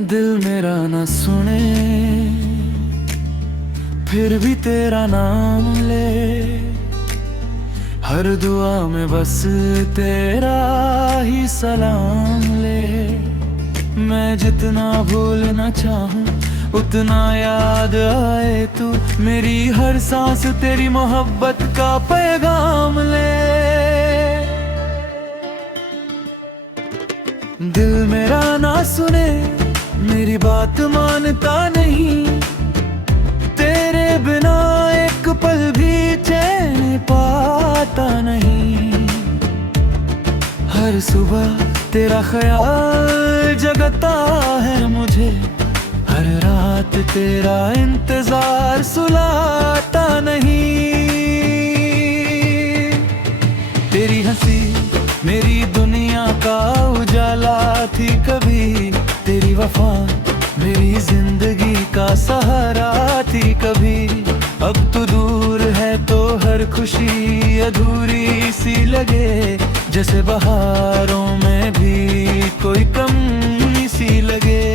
दिल मेरा न सुने फिर भी तेरा नाम ले, हर दुआ में बस तेरा ही सलाम ले। मैं जितना भूलना चाहूँ उतना याद आए तू, मेरी हर सांस तेरी मोहब्बत का पैगाम ले। दिल मेरा ना सुने मेरी बात मानता नहीं, तेरे बिना एक पल भी चैन पाता नहीं। हर सुबह तेरा ख्याल जगता है मुझे, हर रात तेरा इंतजार सुलाता नहीं। तेरी हंसी मेरी दुनिया का उजाला थी कभी, तेरी वफा मेरी जिंदगी का सहारा थी कभी। अब तो दूर है तो हर खुशी अधूरी सी लगे, जैसे बहारों में भी कोई कमी सी लगे।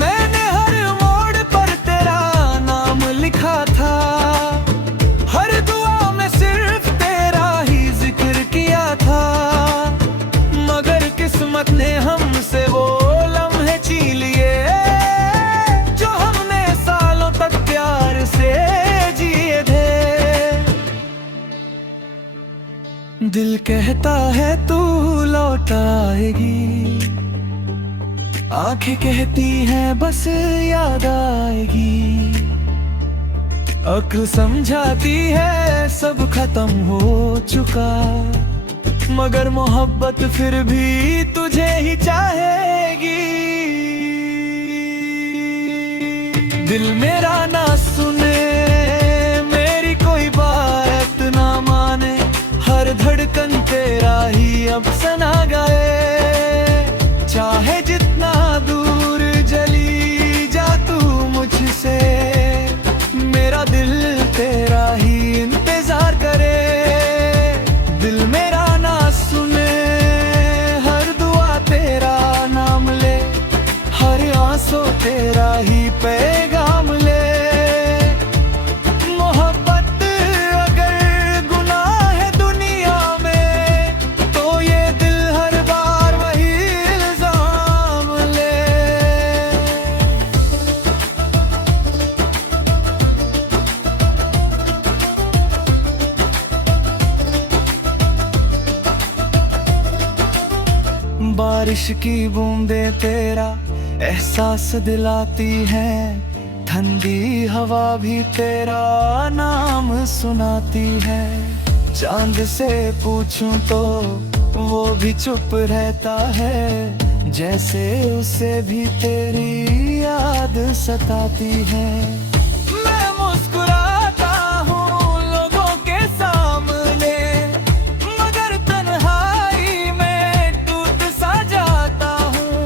मैंने हर मोड़ पर तेरा नाम लिखा था, हर दुआ में सिर्फ तेरा ही जिक्र किया था, मगर किस्मत ने हमसे वो लम्हे छीन लिए जो हमने सालों तक प्यार से जिए थे। दिल कहता है तू लौट आएगी, आंखें कहती हैं बस याद आएगी, अक्ल समझाती है सब खत्म हो चुका, मगर मोहब्बत फिर भी तुझे ही चाहेगी। दिल मेरा ना सुने मेरी कोई बात ना माने, हर धड़कन तेरा ही अब सना गाए। चाहे जितना दूर जली जा तू मुझसे, मेरा दिल तेरा ही इंतजार करे। दिल मेरा ना सुने हर दुआ तेरा नाम ले, हर आंसू तेरा ही पैगाम ले। मोहब्बत अगर गुनाह है दुनिया में, तो ये दिल हर बार वही इल्जाम ले। बारिश की बूंदें तेरा एहसास दिलाती हैं, ठंडी हवा भी तेरा नाम सुनाती है। चांद से पूछूं तो वो भी चुप रहता है, जैसे उसे भी तेरी याद सताती है। मैं मुस्कुराता हूँ लोगों के सामने, मगर तन्हाई में टूट सा जाता हूँ।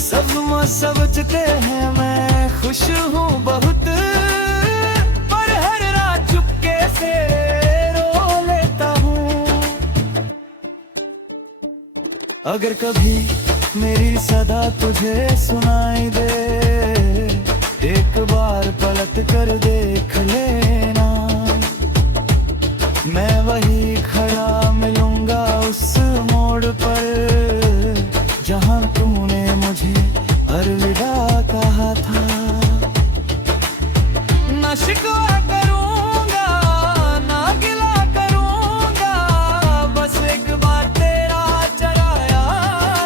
सब समझते हैं मैं खुश हूँ बहुत, पर हर रात चुपके से रो लेता हूँ। अगर कभी मेरी सदा तुझे सुनाई दे, एक बार पलट कर देख लेना, मैं वही खड़ा मिलूंगा उस मोड़ पर जहां तूने मुझे अलविदा कहा था। ना शिकवा करूंगा ना गिला करूंगा, बस एक बार तेरा चराया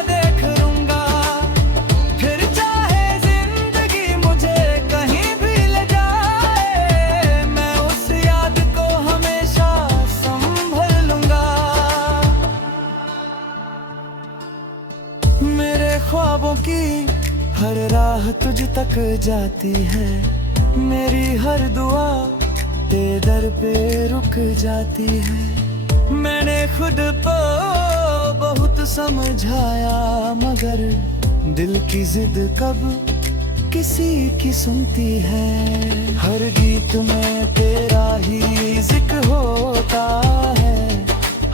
देख लूंगा। फिर चाहे जिंदगी मुझे कहीं भी ले जाए, मैं उस याद को हमेशा संभल लूंगा। मेरे ख्वाबों की हर राह तुझ तक जाती है, मेरी हर दुआ तेरे दर पे रुक जाती है। मैंने खुद को बहुत समझाया, मगर दिल की जिद कब किसी की सुनती है। हर गीत में तेरा ही जिक्र होता है,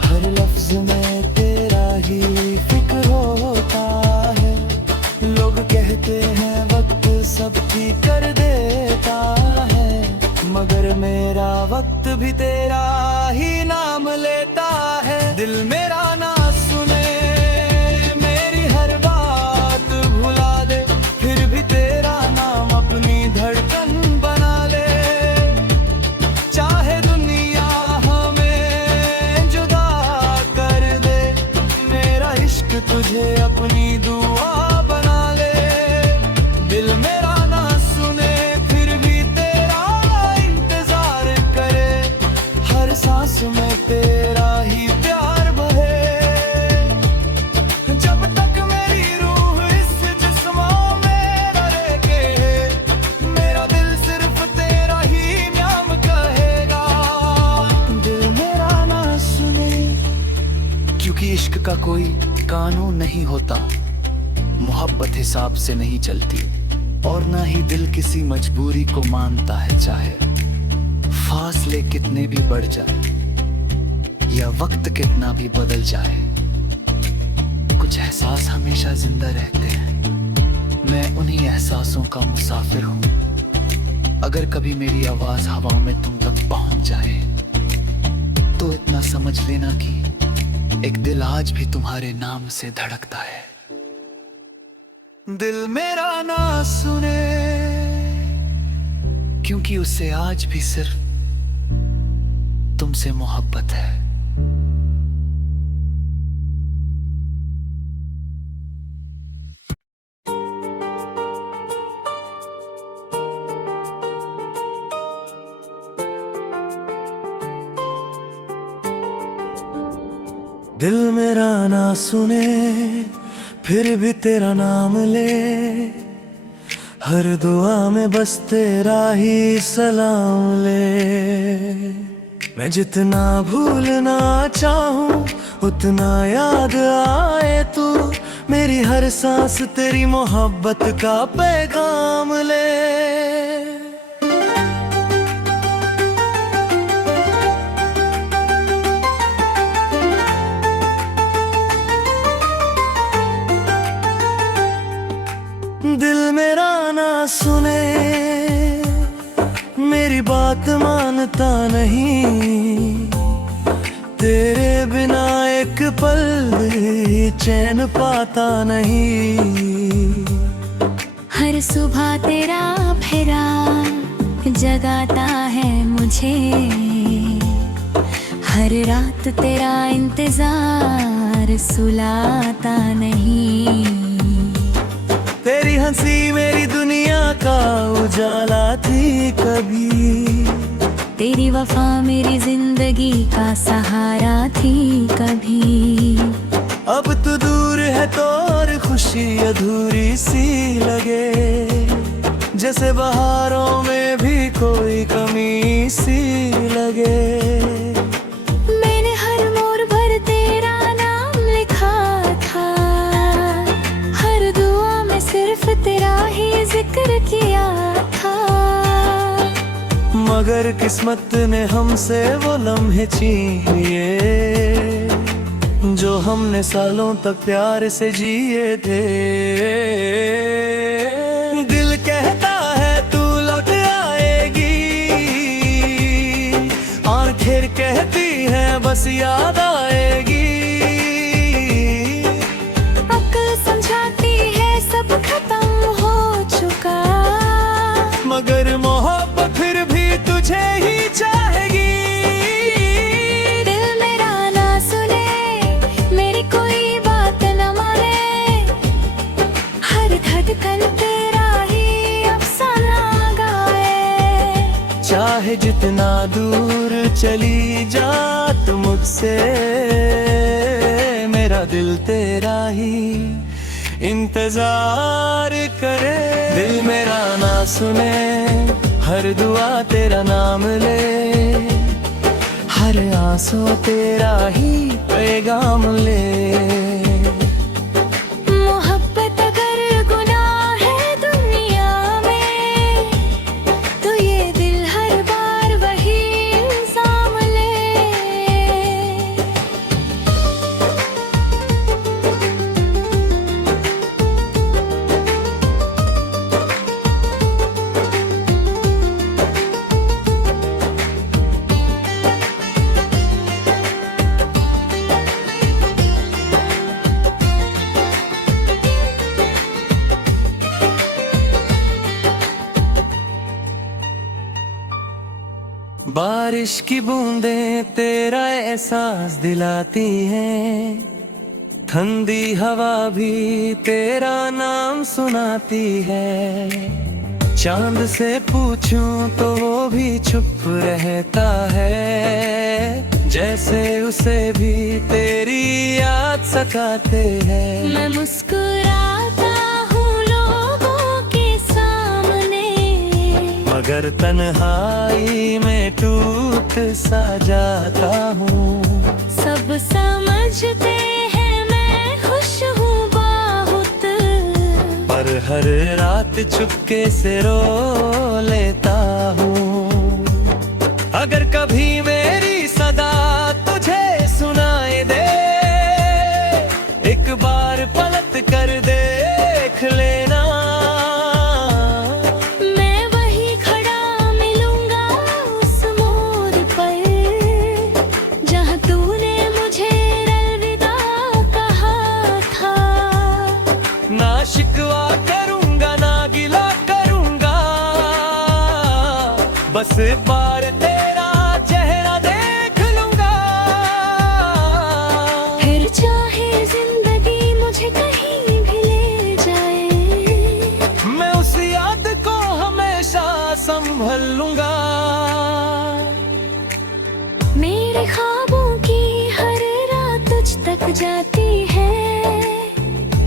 हर लफ्ज में तेरा ही फिक्र होता है। लोग कहते हैं वक्त सबकी कर देता है, मगर मेरा वक्त भी तेरा ही नाम लेता है। दिल मेरा ना सुने मेरी हर बात भुला दे, फिर भी तेरा नाम अपनी धड़कन बना ले। चाहे दुनिया हमें जुदा कर दे, मेरा इश्क तुझे अपनी दुआ बना ले। दिल मेरा ना सुने फिर भी तेरा इंतजार करे, हर सांस में तेरा ही प्यार बहे। जब तक मेरी रूह इस जिस्म में रहेगी, मेरा दिल सिर्फ तेरा ही नाम कहेगा। दिल मेरा ना सुने, क्योंकि इश्क का कोई कानून नहीं होता, मोहब्बत हिसाब से नहीं चलती, और ना ही दिल किसी मजबूरी को मानता है। चाहे फासले कितने भी बढ़ जाए या वक्त कितना भी बदल जाए, कुछ एहसास हमेशा जिंदा रहते हैं। मैं उन्हीं एहसासों का मुसाफिर हूँ। अगर कभी मेरी आवाज हवा में तुम तक पहुंच जाए, तो इतना समझ लेना कि एक दिल आज भी तुम्हारे नाम से धड़कता है। दिल मेरा ना सुने, क्योंकि उसे आज भी सिर्फ तुमसे मोहब्बत है। दिल मेरा ना सुने फिर भी तेरा नाम ले, हर दुआ में बस तेरा ही सलाम ले। मैं जितना भूलना चाहूं उतना याद आए तू, मेरी हर सांस तेरी मोहब्बत का पैगाम ले। दिल मेरा ना सुने, मेरी बात मानता नहीं, तेरे बिना एक पल भी चैन पाता नहीं। हर सुबह तेरा फेरा जगाता है मुझे, हर रात तेरा इंतजार सुलाता नहीं। तेरी हंसी मेरी दुनिया का उजाला थी कभी, तेरी वफा मेरी जिंदगी का सहारा थी कभी। अब तू दूर है तो और खुशी अधूरी सी लगे, जैसे बहारों में भी कोई कमी सी लगे। मैंने हर मोड़ पर तेरा नाम लिखा था, हर दुआ में सिर्फ तेरा ही जिक्र किया था। मगर किस्मत ने हमसे वो लम्हे छीन लिए, जो हमने सालों तक प्यार से जिए थे। दिल कहता है तू लौट आएगी, आंखें कहती हैं बस याद आएगी। अक्ल समझाती है सब खत्म हो चुका, मगर मोहब्बत फिर भी तुझे ही चाहेगी। दिल मेरा ना सुने, मेरी कोई बात न माने, हर धड़कन तेरा ही अफसाना गाए। चाहे जितना दूर चली जा तू मुझसे, मेरा दिल तेरा ही इंतजार करे। दिल मेरा ना सुने, हर दुआ तेरा नाम ले, हर आंसू तेरा ही पैगाम ले। मोहब्बत अगर गुनाह है दुनिया बारिश की बूंदें तेरा एहसास दिलाती हैं, ठंडी हवा भी तेरा नाम सुनाती है। चांद से पूछूं तो वो भी चुप रहता है, जैसे उसे भी तेरी याद सताते हैं। मैं मुस्कुराता हूँ लोगों के सामने, मगर तन्हाई में टूट सा जाता हूँ। सब समझते हैं मैं खुश हूँ बहुत, पर हर रात चुपके से रो लेता हूँ। अगर कभी मेरी सदा तुझे सुनाए दे, एक बार पलट कर देख लेना। मैं वही खड़ा मिलूंगा उस मोड़ पर, जहाँ तूने मुझे अलविदा कहा था। ना शिकवा करूंगा ना गिला करूंगा, बस एक बार तेरा चेहरा देख लूंगा। फिर चाहे जिंदगी मुझे कहीं भी ले जाए, मैं उस याद को हमेशा संभल लूंगा। मेरे ख्वाबों की हर रात तुझ तक जाती है,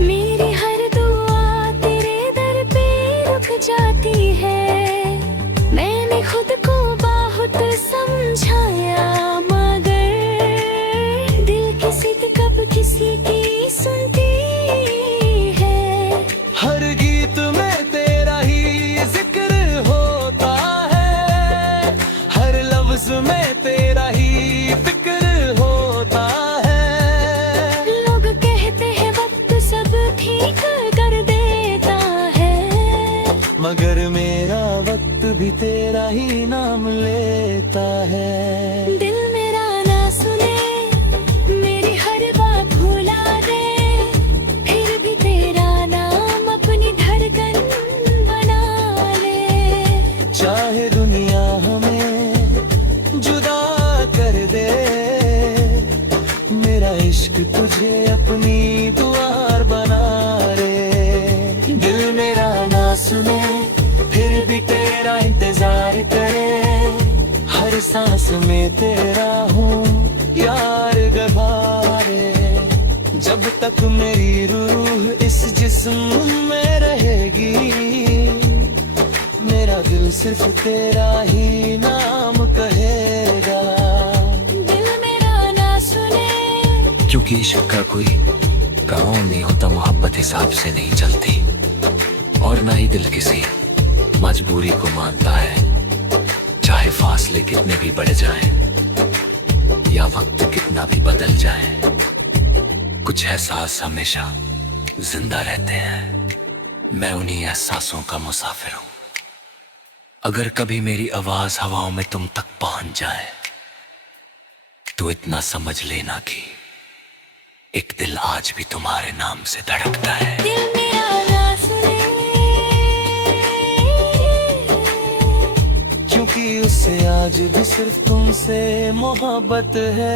मेरी हर दुआ तेरे दर पे रुक जाती है। मैंने खुद को बहुत समझाया, मगर दिल की सिद कब किसी की सुनती है। हर गीत में तेरा ही जिक्र होता है, हर लफ्ज में तेरा ही फिक्र होता है। लोग कहते हैं वक्त सब ठीक कर देता है, मगर मेरा वक्त भी तेरा ही नाम लेता है। दिल मेरा ना सुने, मेरी हर बात भुला दे, फिर भी तेरा नाम अपनी धड़कन बना ले। चाहे दुनिया हमें जुदा कर दे, मेरा इश्क तुझे अपनी दुआर बना ले। दिल मेरा ना सुने, फिर भी तेरा इंतजार करे, हर सांस में तेरा हूँ यार गवारे। जब तक मेरी रूह इस जिस्म में रहेगी, मेरा दिल सिर्फ तेरा ही नाम कहेगा। दिल मेरा ना सुने, क्योंकि इश्क का कोई कानून नहीं होता, मोहब्बत हिसाब से नहीं चलती, और ना ही दिल किसी मजबूरी को मानता है। चाहे फासले कितने भी बढ़ जाएं, या वक्त कितना भी बदल जाए, कुछ एहसास हमेशा जिंदा रहते हैं। मैं उन्हीं एहसासों का मुसाफिर हूं। अगर कभी मेरी आवाज हवाओं में तुम तक पहुंच जाए, तो इतना समझ लेना कि एक दिल आज भी तुम्हारे नाम से धड़कता है। दिल मेरा ना सुने, क्योंकि उससे आज भी सिर्फ तुमसे मोहब्बत है।